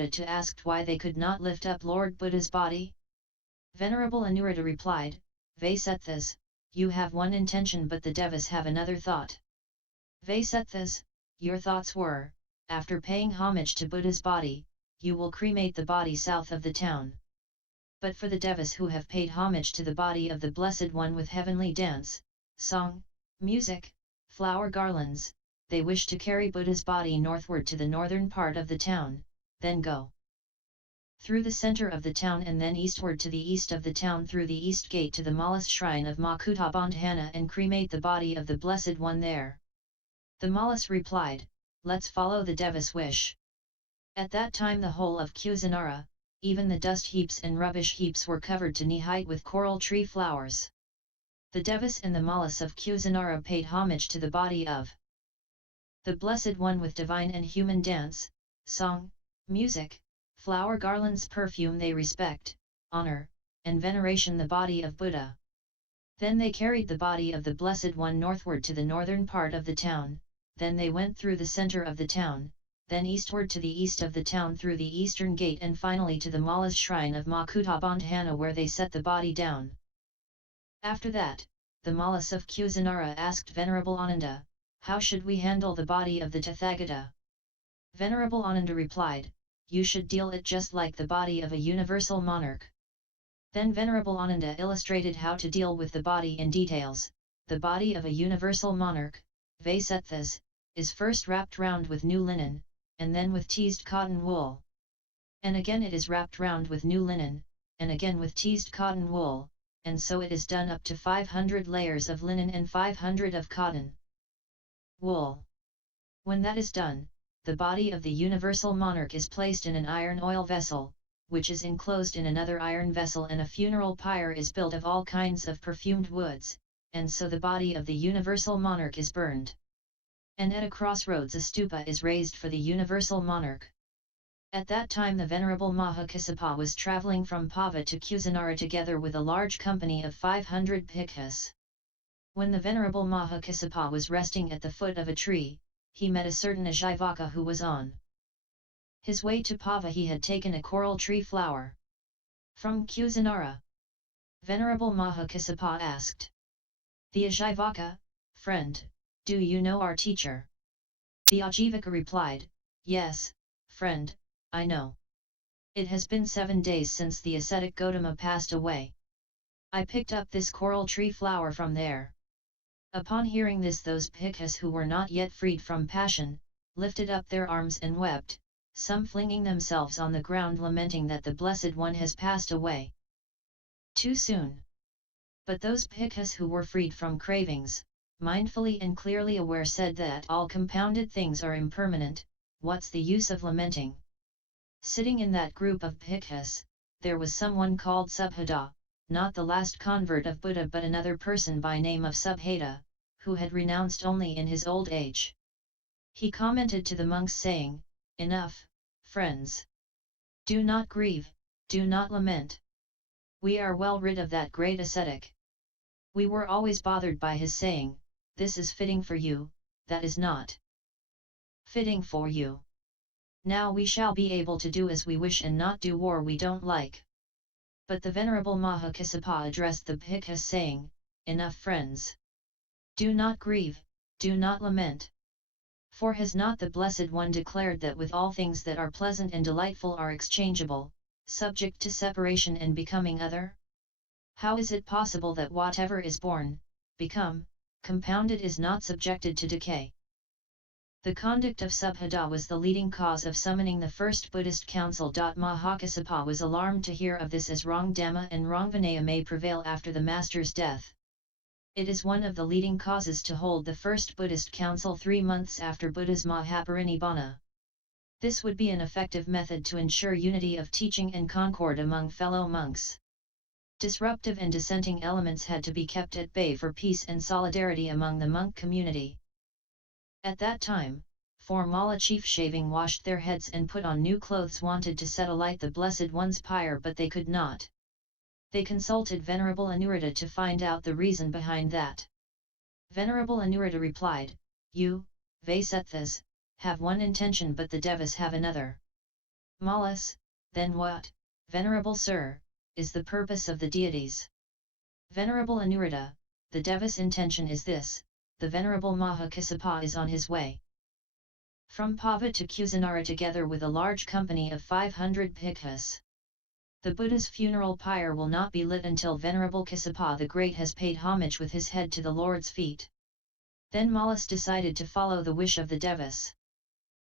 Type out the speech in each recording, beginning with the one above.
Anuruddha to ask why they could not lift up Lord Buddha's body? Venerable Anuruddha replied, Vaisethas, you have one intention but the devas have another thought. Vaisethas, your thoughts were, after paying homage to Buddha's body, you will cremate the body south of the town. But for the devas who have paid homage to the body of the Blessed One with heavenly dance, song, music, flower garlands, they wish to carry Buddha's body northward to the northern part of the town, then go through the center of the town and then eastward to the east of the town through the east gate to the Mallas shrine of Makuttabandhana and cremate the body of the Blessed One there. The Mallas replied, let's follow the devas' wish. At that time the whole of Kusinara, even the dust heaps and rubbish heaps were covered to knee-height with coral tree flowers. The devas and the Mallas of Kusinara paid homage to the body of the Blessed One with divine and human dance, song, music, flower garlands, perfume. They respect, honor, and veneration the body of Buddha. Then they carried the body of the Blessed One northward to the northern part of the town, then they went through the center of the town, then eastward to the east of the town through the eastern gate and finally to the Mallas shrine of Makuttabandhana where they set the body down. After that, the Mallas of Kusinara asked Venerable Ananda, how should we handle the body of the Tathagata? Venerable Ananda replied, you should deal it just like the body of a universal monarch. Then Venerable Ananda illustrated how to deal with the body in details. The body of a universal monarch, Vaisethas, is first wrapped round with new linen, and then with teased cotton wool. And again it is wrapped round with new linen, and again with teased cotton wool, and so it is done up to 500 layers of linen and 500 of cotton wool. When that is done, the body of the universal monarch is placed in an iron oil vessel, which is enclosed in another iron vessel, and a funeral pyre is built of all kinds of perfumed woods, and so the body of the universal monarch is burned. And at a crossroads a stupa is raised for the universal monarch. At that time the Venerable Mahakassapa was travelling from Pava to Kusinara together with a large company of 500 bhikkhus. When the Venerable Mahakassapa was resting at the foot of a tree, he met a certain Ajivaka who was on his way to Pava. He had taken a coral tree flower from Kusinara. Venerable Mahakassapa asked the Ajivaka, friend, do you know our teacher? The Ajivaka replied, yes, friend, I know. It has been 7 days since the ascetic Gautama passed away. I picked up this coral tree flower from there. Upon hearing this, those bhikkhus who were not yet freed from passion, lifted up their arms and wept, some flinging themselves on the ground lamenting that the Blessed One has passed away too soon. But those bhikkhus who were freed from cravings, mindfully and clearly aware, said that all compounded things are impermanent, what's the use of lamenting? Sitting in that group of bhikkhus, there was someone called Subhada, not the last convert of Buddha but another person by name of Subhada, who had renounced only in his old age. He commented to the monks saying, enough, friends. Do not grieve, do not lament. We are well rid of that great ascetic. We were always bothered by his saying, this is fitting for you, that is not fitting for you. Now we shall be able to do as we wish and not do war we don't like. But the Venerable Mahakassapa addressed the bhikkhus saying, enough, friends. Do not grieve, do not lament. For has not the Blessed One declared that with all things that are pleasant and delightful are exchangeable, subject to separation and becoming other? How is it possible that whatever is born, become, compounded is not subjected to decay? The conduct of Subhada was the leading cause of summoning the first Buddhist council. Mahakassapa was alarmed to hear of this, as wrong Dhamma and wrong Vinaya may prevail after the master's death. It is one of the leading causes to hold the first Buddhist council 3 months after Buddha's Mahàparinibbàn. This would be an effective method to ensure unity of teaching and concord among fellow monks. Disruptive and dissenting elements had to be kept at bay for peace and solidarity among the monk community. At that time, 4 Malla chief shaving washed their heads and put on new clothes wanted to set alight the Blessed One's pyre, but they could not. They consulted Venerable Anuruddha to find out the reason behind that. Venerable Anuruddha replied, you, Vaisethas, have one intention but the devas have another. Mallas, then what, Venerable Sir, is the purpose of the deities? Venerable Anuruddha, the Deva's intention is this: the Venerable Mahakassapa is on his way from Pava to Kusinara together with a large company of 500 bhikkhus. The Buddha's funeral pyre will not be lit until Venerable Kassapa the Great has paid homage with his head to the Lord's feet. Then Mallas decided to follow the wish of the Devas.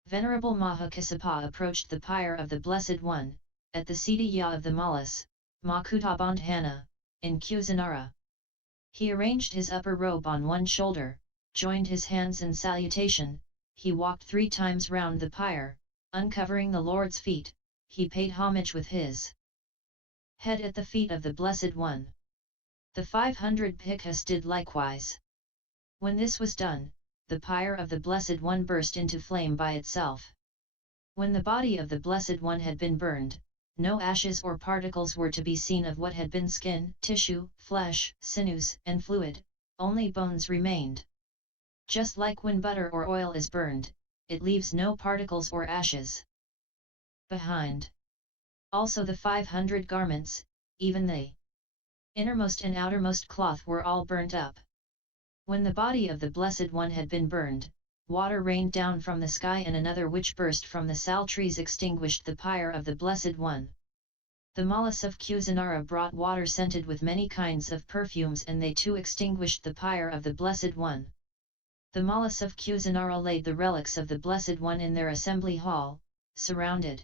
Venerable Mahakassapa approached the pyre of the Blessed One, at the Siddhya of the Mallas, Makutabandhana, in Kusinara. He arranged his upper robe on one shoulder, joined his hands in salutation, he walked 3 times round the pyre, uncovering the Lord's feet, he paid homage with his head at the feet of the Blessed One. The 500 bhikkhus did likewise. When this was done, the pyre of the Blessed One burst into flame by itself. When the body of the Blessed One had been burned, no ashes or particles were to be seen of what had been skin, tissue, flesh, sinews, and fluid, only bones remained. Just like when butter or oil is burned, it leaves no particles or ashes behind. Also the 500 garments, even the innermost and outermost cloth were all burnt up. When the body of the Blessed One had been burned, water rained down from the sky and another which burst from the sal trees extinguished the pyre of the Blessed One. The Mallas of Kusinara brought water scented with many kinds of perfumes and they too extinguished the pyre of the Blessed One. The Mallas of Kusinara laid the relics of the Blessed One in their assembly hall, surrounded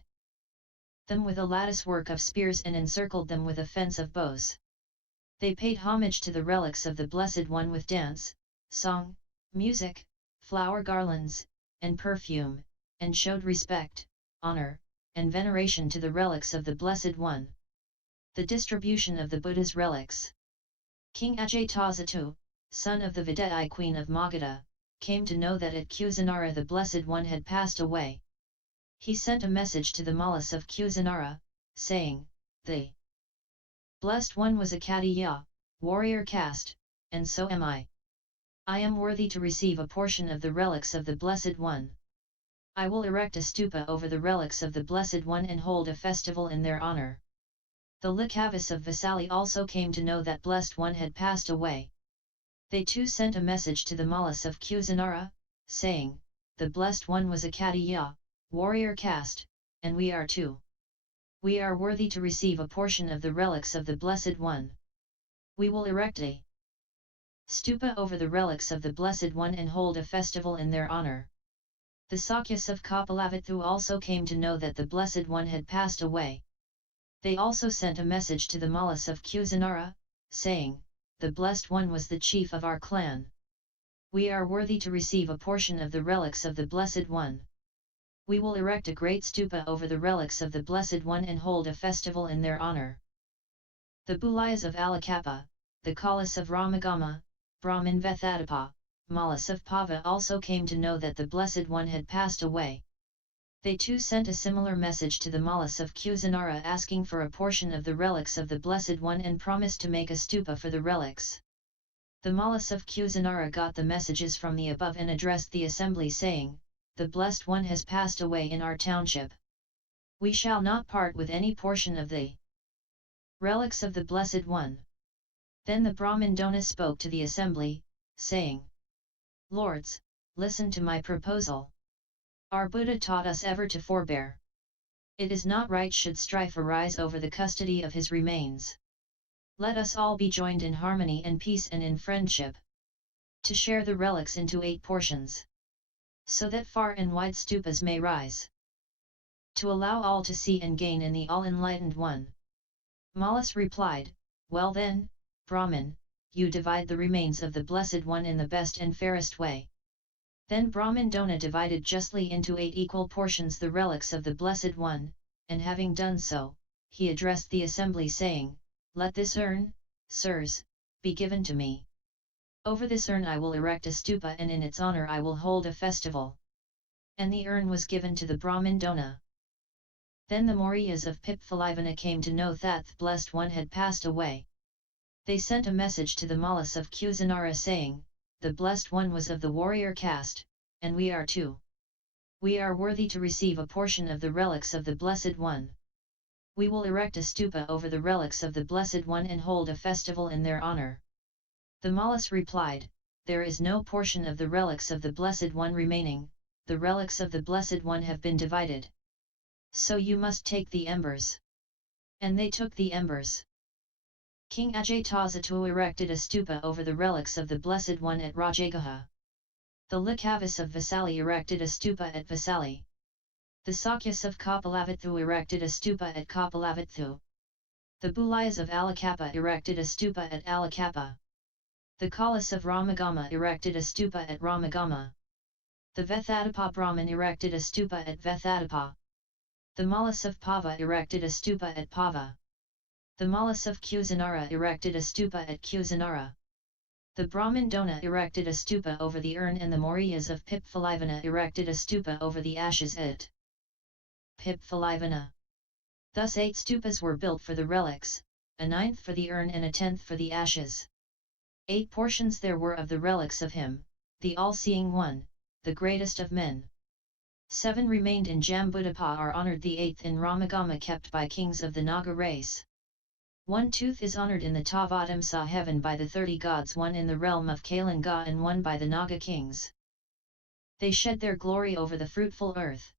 them with a lattice work of spears and encircled them with a fence of bows. They paid homage to the relics of the Blessed One with dance, song, music, flower garlands, and perfume, and showed respect, honor, and veneration to the relics of the Blessed One. The distribution of the Buddha's relics. King Ajatasattu, son of the Vethadipa Queen of Magadha, came to know that at Kusinara the Blessed One had passed away. He sent a message to the Mallas of Kusinara, saying, "The Blessed One was a Khattiya, warrior caste, and so am I. I am worthy to receive a portion of the relics of the Blessed One. I will erect a stupa over the relics of the Blessed One and hold a festival in their honor." The Licchavis of Vesali also came to know that Blessed One had passed away. They too sent a message to the Mallas of Kusinara, saying, "The Blessed One was a Khattiya, warrior caste, and we are too. We are worthy to receive a portion of the relics of the Blessed One. We will erect a stupa over the relics of the Blessed One and hold a festival in their honor." The Sakyas of Kapilavatthu also came to know that the Blessed One had passed away. They also sent a message to the Mallas of Kusinara, saying, "The Blessed One was the chief of our clan. We are worthy to receive a portion of the relics of the Blessed One. We will erect a great stupa over the relics of the Blessed One and hold a festival in their honor." The Bulayas of Allakappa, the Kolis of Ramagama, Brahmin Vethadipa, Mallas of Pava also came to know that the Blessed One had passed away. They too sent a similar message to the Mallas of Kusinara asking for a portion of the relics of the Blessed One and promised to make a stupa for the relics. The Mallas of Kusinara got the messages from the above and addressed the assembly saying, "The Blessed One has passed away in our township. We shall not part with any portion of the relics of the Blessed One." Then the Brahmin Dona spoke to the assembly, saying, "Lords, listen to my proposal. Our Buddha taught us ever to forbear. It is not right should strife arise over the custody of his remains. Let us all be joined in harmony and peace and in friendship, to share the relics into 8 portions, so that far and wide stupas may rise, to allow all to see and gain in the all-enlightened one." Mallas replied, "Well then, Brahmin, you divide the remains of the Blessed One in the best and fairest way." Then Brahmin Dona divided justly into 8 equal portions the relics of the Blessed One, and having done so, he addressed the assembly saying, "Let this urn, sirs, be given to me. Over this urn I will erect a stupa and in its honor I will hold a festival." And the urn was given to the Brahmin Dona. Then the Moriyas of Pipphalivana came to know that the Blessed One had passed away. They sent a message to the Mallas of Kusinara saying, "The Blessed One was of the warrior caste, and we are too. We are worthy to receive a portion of the relics of the Blessed One. We will erect a stupa over the relics of the Blessed One and hold a festival in their honor. The Mallas replied, there is no portion of the relics of the Blessed One remaining, the relics of the Blessed One have been divided. So you must take the embers. And they took the embers. King Ajatasattu erected a stupa over the relics of the Blessed One at Rajagaha. The Licchavis of Vesali erected a stupa at Vesali. The Sakyas of Kapilavatthu erected a stupa at Kapilavatthu. The Bulayas of Allakappa erected a stupa at Allakappa. The Kolis of Ramagama erected a stupa at Ramagama. The Vethadipa brahman erected a stupa at Vethadipa. The Mallas of Pava erected a stupa at Pava. The Mallas of Kusinara erected a stupa at Kusinara. The brahmin Dona erected a stupa over the urn and the Moriyas of Pipphalivana erected a stupa over the ashes at Pipphalivana. Thus 8 stupas were built for the relics, a 9th for the urn and a 10th for the ashes. 8 portions there were of the relics of him, the all-seeing one, the greatest of men. 7 remained in Jambudapa are honored, the 8th in Ramagama kept by kings of the Naga race. 1 tooth is honored in the Tavatimsa heaven by the 30 gods, 1 in the realm of Kalinga and 1 by the Naga kings. They shed their glory over the fruitful earth.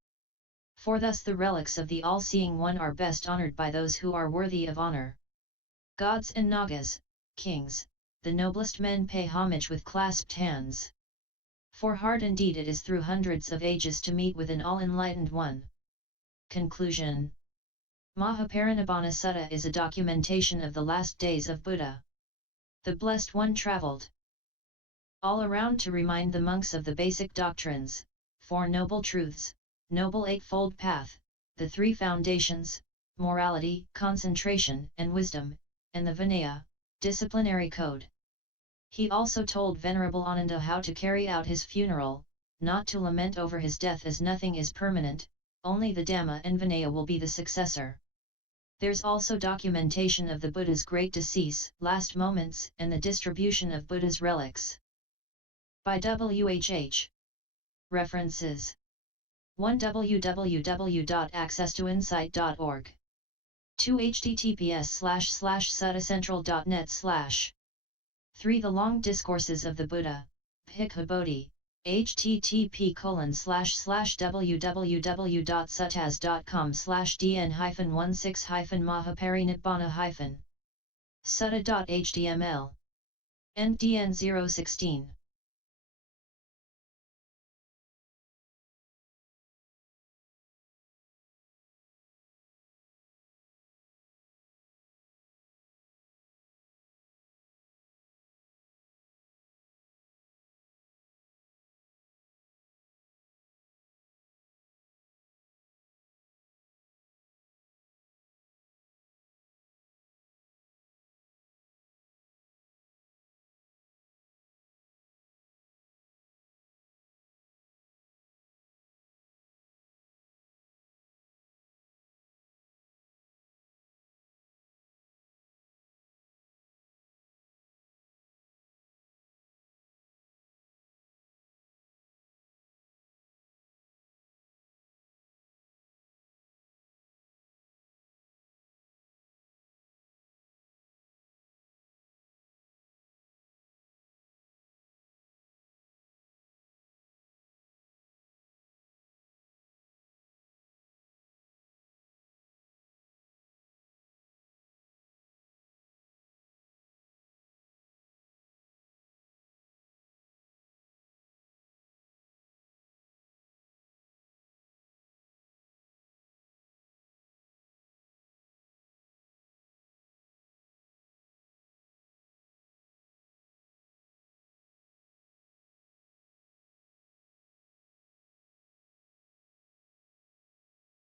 For thus the relics of the all-seeing one are best honored by those who are worthy of honor. Gods and Nagas, kings, the noblest men pay homage with clasped hands. For hard indeed it is through hundreds of ages to meet with an all-enlightened one. Conclusion. Mahàparinibbàn Sutta is a documentation of the last days of Buddha. The Blessed One traveled all around to remind the monks of the basic doctrines, 4 noble truths, noble eightfold path, the 3 foundations, morality, concentration, and wisdom, and the Vinaya, disciplinary code. He also told Venerable Ananda how to carry out his funeral, not to lament over his death as nothing is permanent, only the Dhamma and Vinaya will be the successor. There's also documentation of the Buddha's great decease, last moments, and the distribution of Buddha's relics. By WHH. References. 1. www.accesstoinsight.org. 2. https://suttacentral.net/. 3. The Long Discourses of the Buddha, Bhikkhu Bodhi, http://www.suttas.com/dn-16-Mahàparinibbana-sutta.html. End DN 016.